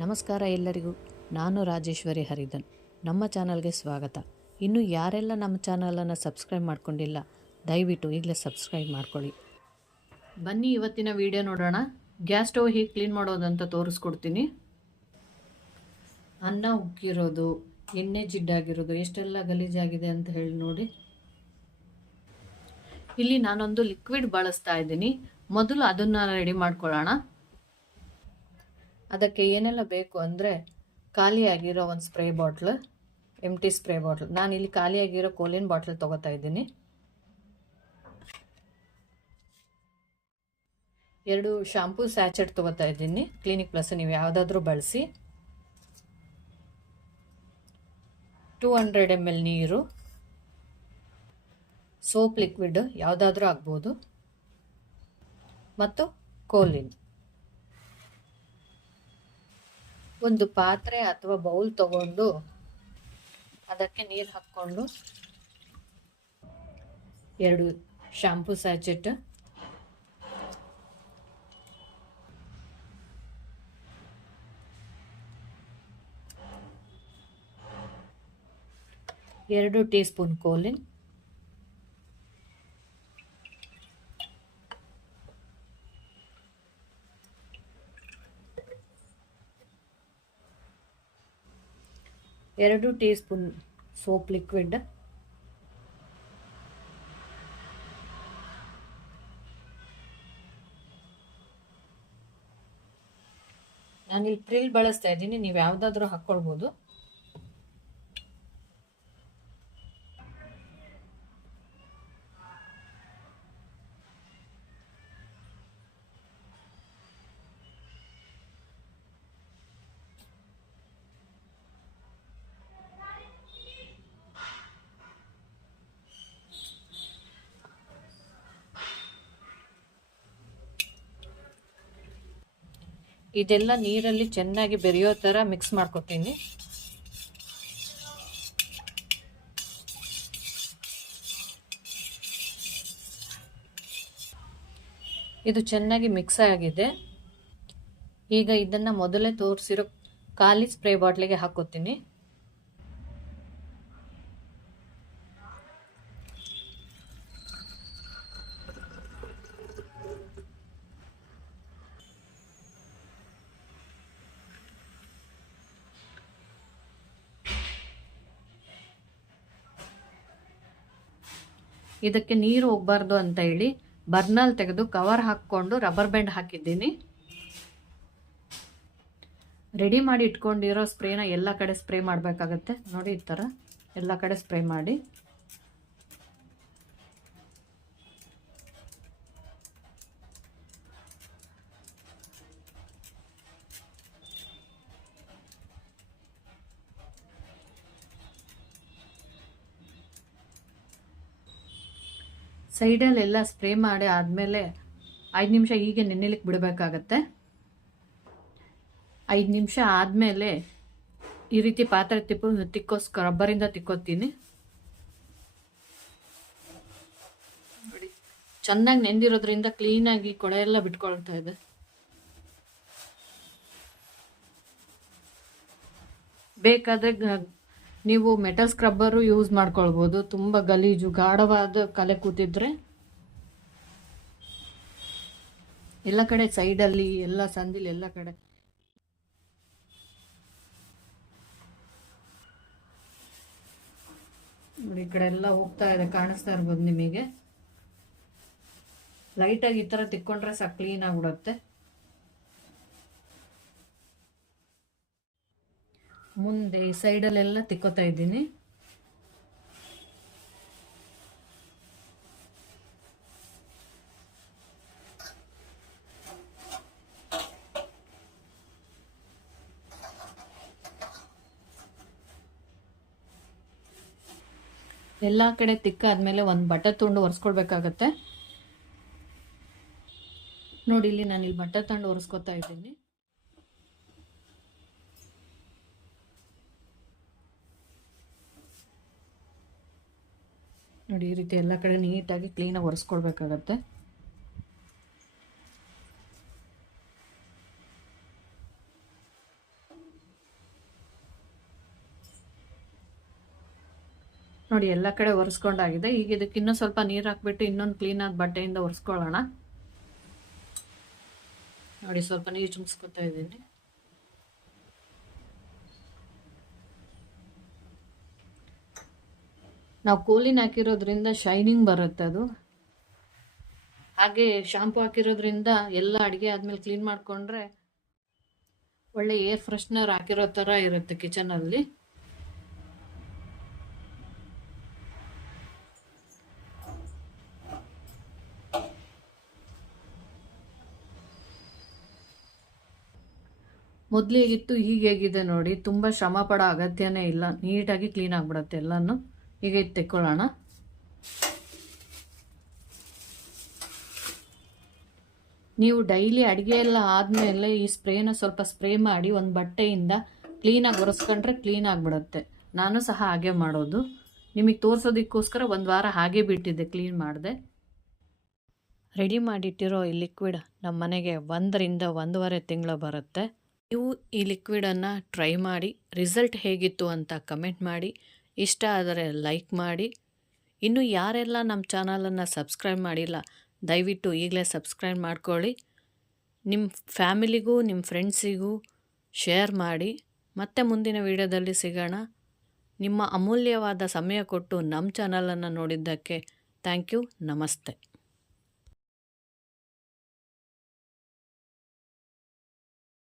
ನಮಸ್ಕಾರ ಎಲ್ಲರಿಗೂ. ನಾನು ರಾಜೇಶ್ವರಿ ಹರಿಧನ್. ನಮ್ಮ ಚಾನಲ್ಗೆ ಸ್ವಾಗತ. ಇನ್ನು ಯಾರೆಲ್ಲ ನಮ್ಮ ಚಾನಲನ್ನು ಸಬ್ಸ್ಕ್ರೈಬ್ ಮಾಡ್ಕೊಂಡಿಲ್ಲ, ದಯವಿಟ್ಟು ಈಗಲೇ ಸಬ್ಸ್ಕ್ರೈಬ್ ಮಾಡ್ಕೊಳ್ಳಿ. ಬನ್ನಿ ಇವತ್ತಿನ ವಿಡಿಯೋ ನೋಡೋಣ. ಗ್ಯಾಸ್ ಸ್ಟವ್ ಹೇಗೆ ಕ್ಲೀನ್ ಮಾಡೋದಂತ ತೋರಿಸ್ಕೊಡ್ತೀನಿ. ಅನ್ನ ಉಕ್ಕಿರೋದು, ಎಣ್ಣೆ ಜಿಡ್ಡಾಗಿರೋದು, ಎಷ್ಟೆಲ್ಲ ಗಲೀಜಾಗಿದೆ ಅಂತ ಹೇಳಿ ನೋಡಿ. ಇಲ್ಲಿ ನಾನೊಂದು ಲಿಕ್ವಿಡ್ ಬಳಸ್ತಾ ಇದ್ದೀನಿ. ಮೊದಲು ಅದನ್ನು ರೆಡಿ ಮಾಡ್ಕೊಳ್ಳೋಣ. ಅದಕ್ಕೆ ಏನೆಲ್ಲ ಬೇಕು ಅಂದರೆ, ಖಾಲಿಯಾಗಿರೋ ಒಂದು ಸ್ಪ್ರೇ ಬಾಟ್ಲ್, ಎಂಟಿ ಸ್ಪ್ರೇ ಬಾಟ್ಲ್. ನಾನಿಲ್ಲಿ ಖಾಲಿಯಾಗಿರೋ ಕೋಲಿನ್ ಬಾಟ್ಲ್ ತೊಗೋತಾ ಇದ್ದೀನಿ. 2 ಶಾಂಪೂ ಸ್ಯಾಚೆಟ್ ತೊಗೋತಾ ಇದ್ದೀನಿ. ಕ್ಲಿನಿಕ್ ಪ್ಲಸ್ ನೀವು ಯಾವುದಾದ್ರೂ ಬಳಸಿ. 200 ml ನೀರು, ಸೋಪ್ ಲಿಕ್ವಿಡ್ ಯಾವುದಾದ್ರೂ ಆಗ್ಬೋದು, ಮತ್ತು ಕೋಲಿನ್. ಒಂದು ಪಾತ್ರೆ ಅಥವಾ ಬೌಲ್ ತಗೊಂಡು ಅದಕ್ಕೆ ನೀರು ಹಾಕ್ಕೊಂಡು 2 ಶಾಂಪೂ ಸ್ಯಾಚೆಟ್, ಎರಡು ಟೀ ಸ್ಪೂನ್ ಕೋಲಿನ್, ಎರಡು ಟೀ ಸ್ಪೂನ್ ಸೋಪ್ ಲಿಕ್ವಿಡ್, ನಾನಿಲ್ಲಿ ಪ್ರಿಲ್ ಬಳಸ್ತಾ ಇದ್ದೀನಿ, ನೀವು ಯಾವುದಾದ್ರೂ ಹಾಕ್ಕೊಳ್ಬೋದು. ಇದೆಲ್ಲ ನೀರಲ್ಲಿ ಚೆನ್ನಾಗಿ ಬೆರೆಯೋ ಥರ ಮಿಕ್ಸ್ ಮಾಡ್ಕೊತೀನಿ. ಇದು ಚೆನ್ನಾಗಿ ಮಿಕ್ಸ್ ಆಗಿದೆ. ಈಗ ಇದನ್ನು ಮೊದಲೇ ತೋರಿಸಿರೋ ಖಾಲಿ ಸ್ಪ್ರೇ ಬಾಟ್ಲಿಗೆ ಹಾಕೋತೀನಿ. ಇದಕ್ಕೆ ನೀರು ಹೋಗಬಾರ್ದು ಅಂತ ಹೇಳಿ ಬರ್ನಲ್ ತೆಗೆದು ಕವರ್ ಹಾಕ್ಕೊಂಡು ರಬ್ಬರ್ ಬ್ಯಾಂಡ್ ಹಾಕಿದ್ದೀನಿ. ರೆಡಿ ಮಾಡಿ ಇಟ್ಕೊಂಡಿರೋ ಸ್ಪ್ರೇನ ಎಲ್ಲ ಕಡೆ ಸ್ಪ್ರೇ ಮಾಡಬೇಕಾಗತ್ತೆ. ನೋಡಿ, ಈ ಥರ ಎಲ್ಲ ಕಡೆ ಸ್ಪ್ರೇ ಮಾಡಿ. ಸೈಡಲ್ಲೆಲ್ಲ ಸ್ಪ್ರೇ ಮಾಡಿ ಆದಮೇಲೆ 5 ನಿಮಿಷ ಹೀಗೆ ನೆನೆಲಿಕ್ಕೆ ಬಿಡಬೇಕಾಗತ್ತೆ. 5 ನಿಮಿಷ ಆದಮೇಲೆ ಈ ರೀತಿ ಪಾತ್ರೆ ರಬ್ಬರಿಂದ ತಿಕ್ಕೋತೀನಿ. ನೋಡಿ, ಚೆನ್ನಾಗಿ ನೆಂದಿರೋದ್ರಿಂದ ಕ್ಲೀನಾಗಿ ಕೊಳೆ ಎಲ್ಲ ಬಿಟ್ಕೊಳ್ತಾ ಇದೆ. ಬೇಕಾದರೆ ನೀವು ಮೆಟಲ್ ಸ್ಕ್ರಬ್ಬರು ಯೂಸ್ ಮಾಡ್ಕೊಳ್ಬೋದು. ತುಂಬ ಗಲೀಜು ಗಾಢವಾದ ಕಲೆ ಕೂತಿದ್ರೆ ಎಲ್ಲ ಕಡೆ ಸೈಡಲ್ಲಿ ಎಲ್ಲ ಸಂದಿಲಿ ಎಲ್ಲ ಕಡೆ ನೋಡಿ, ಈ ಕಡೆ ಎಲ್ಲ ಹೋಗ್ತಾ ಇದೆ, ಕಾಣಿಸ್ತಾ ಇರ್ಬೋದು ನಿಮಗೆ. ಲೈಟಾಗಿ ಈ ಥರ ತಿಕ್ಕೊಂಡ್ರೆ ಸಾಕು, ಕ್ಲೀನ್ ಆಗಿಬಿಡುತ್ತೆ. ಮುಂದೆ ಈ ಸೈಡಲ್ಲೆಲ್ಲ ತಿಕ್ಕೋತಾ ಇದ್ದೀನಿ. ಎಲ್ಲ ಕಡೆ ತಿಕ್ಕಾದ್ಮೇಲೆ ಒಂದು ಬಟ್ಟೆ ತೊಗೊಂಡು ಒರೆಸ್ಕೊಳ್ಬೇಕಾಗತ್ತೆ. ನೋಡಿ, ಇಲ್ಲಿ ನಾನು ಇಲ್ಲಿ ಬಟ್ಟೆ ತಗೊಂಡು ಒರೆಸ್ಕೊತಾ ಇದ್ದೀನಿ. ನೋಡಿ, ಈ ರೀತಿ ಎಲ್ಲ ಕಡೆ ನೀಟಾಗಿ ಕ್ಲೀನಾಗಿ ಒರೆಸ್ಕೊಳ್ಬೇಕಾಗತ್ತೆ. ನೋಡಿ ಎಲ್ಲ ಕಡೆ ಒರೆಸ್ಕೊಂಡಾಗಿದೆ. ಈಗ ಇದಕ್ಕೆ ಇನ್ನೂ ಸ್ವಲ್ಪ ನೀರು ಹಾಕ್ಬಿಟ್ಟು ಇನ್ನೊಂದು ಕ್ಲೀನಾದ ಬಟ್ಟೆಯಿಂದ ಒರೆಸ್ಕೊಳ್ಳೋಣ. ನೋಡಿ ಸ್ವಲ್ಪ ನೀರು ಚುಮ್ಸ್ಕೊತಾ ಇದ್ದೀನಿ. ನಾವು ಕೋಲಿನ ಹಾಕಿರೋದ್ರಿಂದ ಶೈನಿಂಗ್ ಬರುತ್ತೆ ಅದು. ಹಾಗೆ ಶಾಂಪು ಹಾಕಿರೋದ್ರಿಂದ ಎಲ್ಲ ಅಡುಗೆ ಆದಮೇಲೆ ಕ್ಲೀನ್ ಮಾಡಿಕೊಂಡ್ರೆ ಒಳ್ಳೆ ಏರ್ ಫ್ರೆಶ್ನರ್ ಹಾಕಿರೋ ಥರ ಇರುತ್ತೆ ಕಿಚನಲ್ಲಿ. ಮೊದಲಿಗಿತ್ತು ಈಗ ಹೇಗಿದೆ ನೋಡಿ, ತುಂಬ ಶ್ರಮ ಪಡೋ ಅಗತ್ಯನೇ ಇಲ್ಲ, ನೀಟಾಗಿ ಕ್ಲೀನ್ ಆಗಿಬಿಡುತ್ತೆ ಎಲ್ಲನೂ. ಈಗ ಇದು ತೆಕ್ಕೊಳ್ಳೋಣ. ನೀವು ಡೈಲಿ ಅಡುಗೆ ಎಲ್ಲ ಆದಮೇಲೆ ಈ ಸ್ಪ್ರೇನ ಸ್ವಲ್ಪ ಸ್ಪ್ರೇ ಮಾಡಿ ಒಂದು ಬಟ್ಟೆಯಿಂದ ಕ್ಲೀನಾಗಿ ಒರೆಸ್ಕೊಂಡ್ರೆ ಕ್ಲೀನ್ ಆಗಿಬಿಡುತ್ತೆ. ನಾನು ಸಹ ಹಾಗೆ ಮಾಡೋದು. ನಿಮಗೆ ತೋರಿಸೋದಕ್ಕೋಸ್ಕರ ಒಂದು ವಾರ ಹಾಗೆ ಬಿಟ್ಟಿದ್ದೆ, ಕ್ಲೀನ್ ಮಾಡಿದೆ. ರೆಡಿ ಮಾಡಿಟ್ಟಿರೋ ಈ ಲಿಕ್ವಿಡ್ ನಮ್ಮ ಮನೆಗೆ 1 ರಿಂದ 1.5 ತಿಂಗಳು ಬರುತ್ತೆ. ನೀವು ಈ ಲಿಕ್ವಿಡನ್ನು ಟ್ರೈ ಮಾಡಿ ರಿಸಲ್ಟ್ ಹೇಗಿತ್ತು ಅಂತ ಕಮೆಂಟ್ ಮಾಡಿ. ಇಷ್ಟ ಆದರೆ ಲೈಕ್ ಮಾಡಿ. ಇನ್ನು ಯಾರೆಲ್ಲ ನಮ್ಮ ಚಾನಲನ್ನು ಸಬ್ಸ್ಕ್ರೈಬ್ ಮಾಡಿಲ್ಲ, ದಯವಿಟ್ಟು ಈಗಲೇ ಸಬ್ಸ್ಕ್ರೈಬ್ ಮಾಡ್ಕೊಳ್ಳಿ. ನಿಮ್ಮ ಫ್ಯಾಮಿಲಿಗೂ ನಿಮ್ಮ ಫ್ರೆಂಡ್ಸಿಗೂ ಶೇರ್ ಮಾಡಿ. ಮತ್ತೆ ಮುಂದಿನ ವಿಡಿಯೋದಲ್ಲಿ ಸಿಗೋಣ. ನಿಮ್ಮ ಅಮೂಲ್ಯವಾದ ಸಮಯ ಕೊಟ್ಟು ನಮ್ಮ ಚಾನಲನ್ನು ನೋಡಿದ್ದಕ್ಕೆ ಥ್ಯಾಂಕ್ ಯು. ನಮಸ್ತೆ.